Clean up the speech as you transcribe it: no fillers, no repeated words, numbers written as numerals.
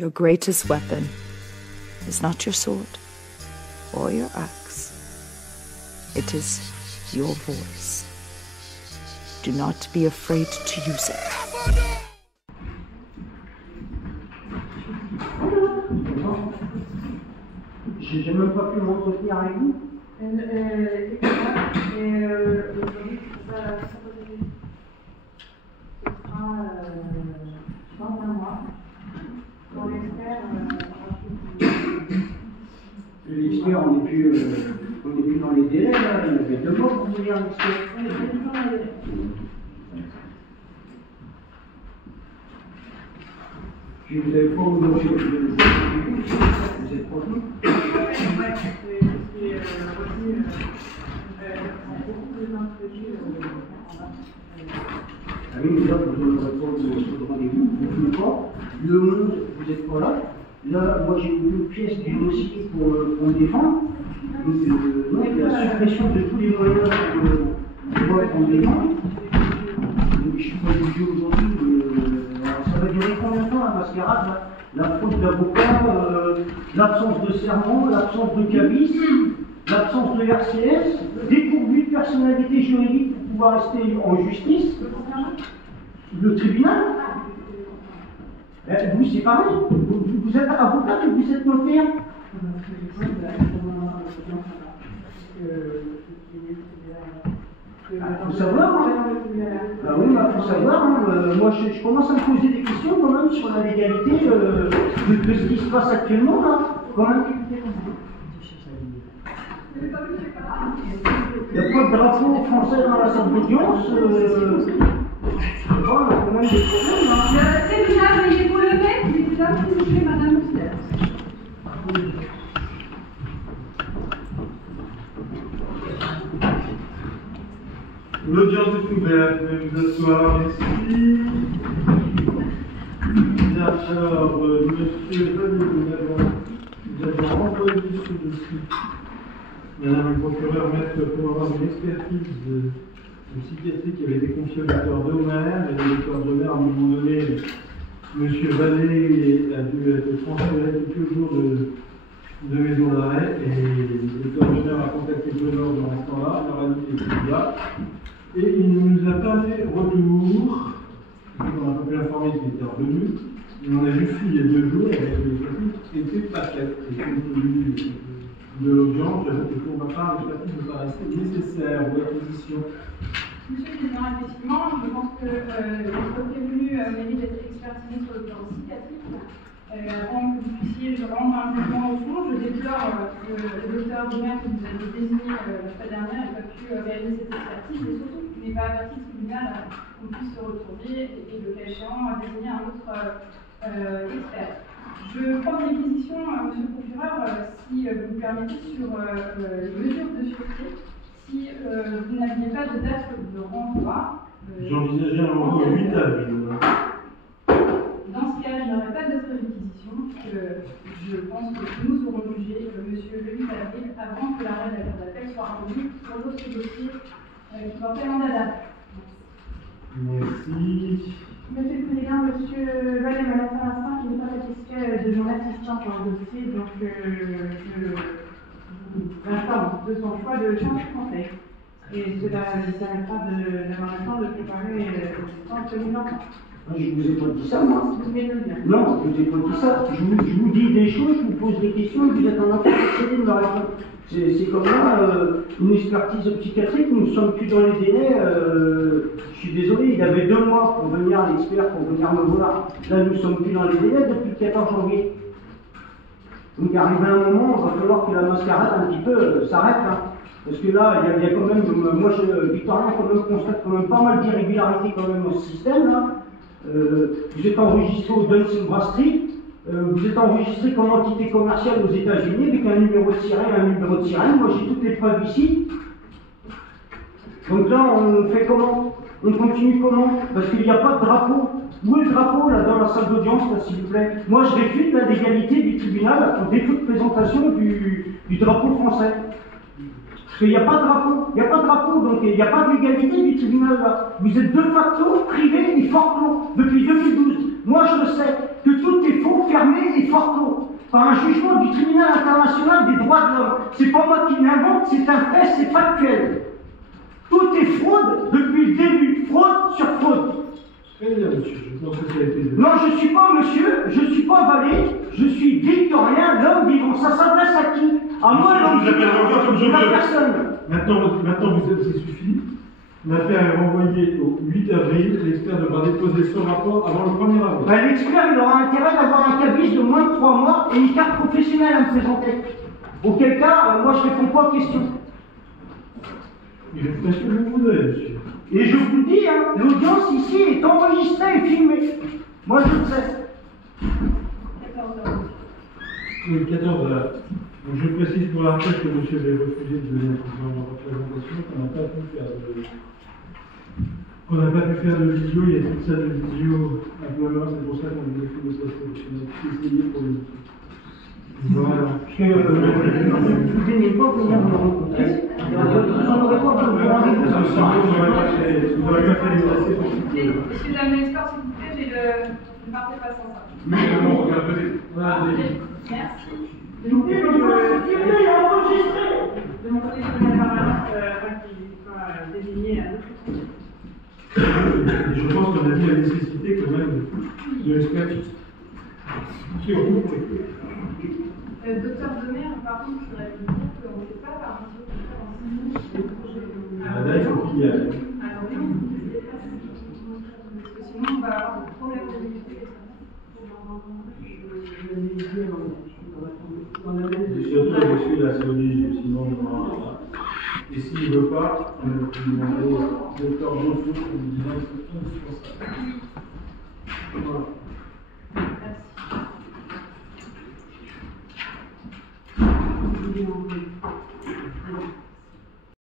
Your greatest weapon is not your sword or your axe. It is your voice. Do not be afraid to use it. J'ai même pas pu m'entretenir avec vous. Aujourd'hui, ça sera dans un mois. Dans l'expert, l'expert, on n'est plus dans les délais, là. Il y avait 2 mois pour venir l'expert. Puis vous avez pas vous êtes proche. Ah oui, mais là, vous donnez pas de rendez-vous, vous ne pouvez pas. Le 11, vous n'êtes pas là. Là, moi, j'ai une pièce du dossier pour me défendre. Donc, non, il y a la suppression de tous les moyens pour me défendre. Donc, je ne suis pas jugé aujourd'hui. Ça va durer combien de temps la mascarade là? La faute d'avocat, l'absence de serment, l'absence de cabis, l'absence de RCS, dépourvu de personnalité juridique pour pouvoir rester en justice. Le tribunal, vous c'est pareil, vous êtes avocat ou vous êtes notaire? Il faut savoir, hein. Ah oui, il faut savoir, hein. Moi je commence à me poser des questions quand même sur la légalité de ce qui se passe actuellement là. Quand même. Il n'y a pas de drapeau français dans la salle d'audience. Quand même des problèmes. Hein. c'est déjà, veuillez vous lever, il est déjà touché, madame Moussler. L'audience est ouverte, veuillez vous asseoir, merci. Bien, alors, monsieur Vanier, nous avons envoyé ce dossier. Madame le procureur, maître, pour avoir une expertise de psychiatrie qui avait été confiée au docteur Demer, et le docteur Demer, à un moment donné, monsieur Vallée a dû être transféré quelques jours de maison d'arrêt, et le docteur Demer a contacté le donneur dans l'instant-là, il leur a dit qu'il était là. Et il ne nous a pas fait retour. On n'a pas pu l'informer qu'il était revenu. Mais on a juste vu il y a 2 jours avec les expertises qui étaient pas faites. Et compte tenu de l'audience, j'avoue que pour ma part, l'expertise me paraissait nécessaire ou acquisition. Monsieur le Président, effectivement, je pense que votre prévenu mérite d'être expertisé sur le plan psychiatrique. Avant que vous puissiez rendre un jugement au fond, je déplore que le docteur Demer que vous avez désigné la fois dernière n'ait pas pu réaliser cette expertise, et surtout qu'il n'ait pas averti le tribunal qu'on puisse se retourner et le cas échéant désigner un autre expert. Je prends une réquisition, monsieur le procureur, si vous me permettez, sur les mesures de sûreté. Si vous n'aviez pas de date de renvoi. J'envisageais un renvoi au 8 avril. Dans ce cas, je n'aurai pas d'autre réquisition. Je pense que nous aurons jugé monsieur le 8 avril avant que l'arrêt de la cour d'appel soit revenu sur l'autre dossier qui portait mandat d'arrêt. Merci. Monsieur le Président, monsieur Vallée m'a laissé un instant qui n'est pas satisfait de mon assistante dans le dossier, donc je m'informe de son choix de changer de conseil. Et cela ne permettra d'avoir le temps de préparer l'assistance de l'enfant. Je ne vous ai pas dit ça, moi. Vous venez de le dire. Non, je ne vous ai pas dit ça. Je vous dis des choses, je vous pose des questions, et vous êtes en incapacité de me répondre. C'est comme là, une expertise psychiatrique, nous ne sommes plus dans les délais. Je suis désolé, il avait 2 mois pour venir, l'expert, pour venir me voir. Là, nous ne sommes plus dans les délais depuis le 14 janvier. Donc, arrivé à un moment, il va falloir que la mascarade un petit peu s'arrête. Hein. Parce que là, il y a quand même, moi, Victorien, quand même, constate quand même pas mal d'irrégularités quand même au système. Là. Vous êtes enregistré au Dun & Bradstreet. Vous êtes enregistré comme entité commerciale aux États-Unis avec un numéro de sirène, Moi, j'ai toutes les preuves ici. Donc là, on fait comment? On continue comment? Parce qu'il n'y a pas de drapeau. Où est le drapeau, là, dans la salle d'audience, là, s'il vous plaît? Moi, je réfute la légalité du tribunal pour défaut de présentation du drapeau français. Parce qu'il n'y a pas de drapeau. Il n'y a pas de drapeau, donc il n'y a pas de légalité du tribunal, là. Vous êtes de facto privé et forclos depuis 2012. Moi, je le sais que tout est faux, confirmé et fort tôt par un jugement du tribunal international des droits de l'homme. C'est pas moi qui l'invente, c'est un fait, c'est factuel. Tout est fraude depuis le début, fraude sur fraude. Très bien, monsieur. Je pense que ça a été dit. Non, je ne suis pas monsieur, je ne suis pas valet, je suis Victorien, l'homme vivant. Ça s'adresse à qui? À moi, l'homme Je vous appelle encore comme je la veux. personne. Maintenant c'est suffi. L'affaire est renvoyée au 8 avril. L'expert devra déposer son rapport avant le 1er avril. Ben, l'expert, il aura intérêt d'avoir un cabis de moins de 3 mois et une carte professionnelle à me présenter. Auquel cas, moi, je ne réponds pas aux questions. Mais je ferai ce que je voudrais, monsieur. Et je vous dis, hein, l'audience ici est enregistrée et filmée. Moi, je le sais. 14 heures. Oui, 14 heures. Donc je précise pour la requête que monsieur avait refusé de donner en représentation, qu'on n'a pas pu faire de vidéo, il y a toute ça de vidéo à Clamart, c'est pour ça qu'on a fait de ça, on a essayé pour le. Voilà. Vous n'aimez pas venir me rencontrer. Vous n'en aurez pas besoin. Monsieur, dame l'expert, s'il vous plaît, j'ai le parfait pas sans ça. Mais bon, regardez. Merci. Je vous dis, le c'est filmé et enregistré. De mon côté, je vais permanente qui soit désignée à d'autres. Je pense qu'on a dit la nécessité quand même de l'expertise. Sur vous. Docteur Demer, par contre, je voudrais vous dire qu'on ne fait pas par un Ah, là, il faut qu'il y aille. Attendez, on ne sait pas parce que sinon on va avoir des problèmes de vérité. Et surtout, je suis la solide, sinon on aura. Et s'il ne veut pas, on va demander au docteur Joffo pour lui dire c'est indispensable. Voilà. Merci.